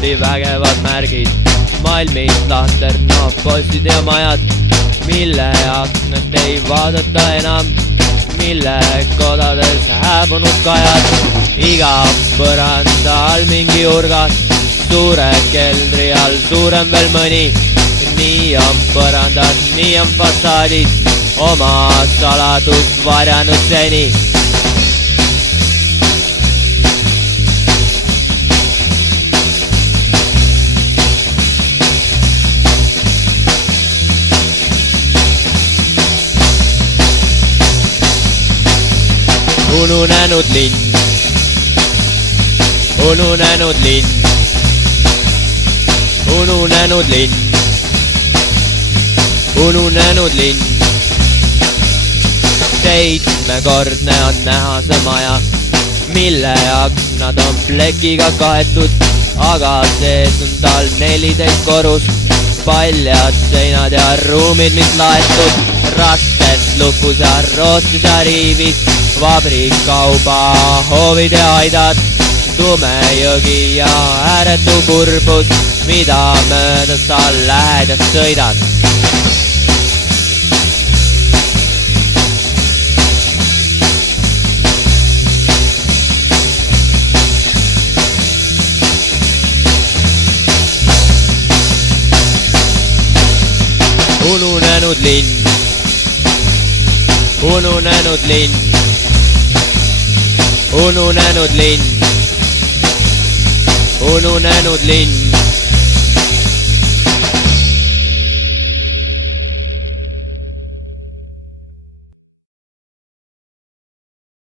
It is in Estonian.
zombi vägevad märgid. Malmist lahternab bossid ja majad, mille aknast ei vaadata enam, mille kodades hääbunud kajad. Iga põranda all mingi urgas, suure keldri all suurem veel mõni. Nii on põrandad, nii on fassaadid, oma saladust varjanud seni. Ununenud linn, ununenud linn, ununenud linn, ununenud linn. Seitsmekordne on näha see maja, mille aknad on plekiga kaetud, aga sees on tal 14 korrust, paljad seinad ja ruumid, mis laetud. Rastet lukus ja roostus ja riivis, vabrikkauba hoovid ja aidad, tume jõgi ja ääretu kurbus, mida mööda sa lähed ja sõidad. Ununenud linn, ununenud linn, ununenud linn, ununenud linn.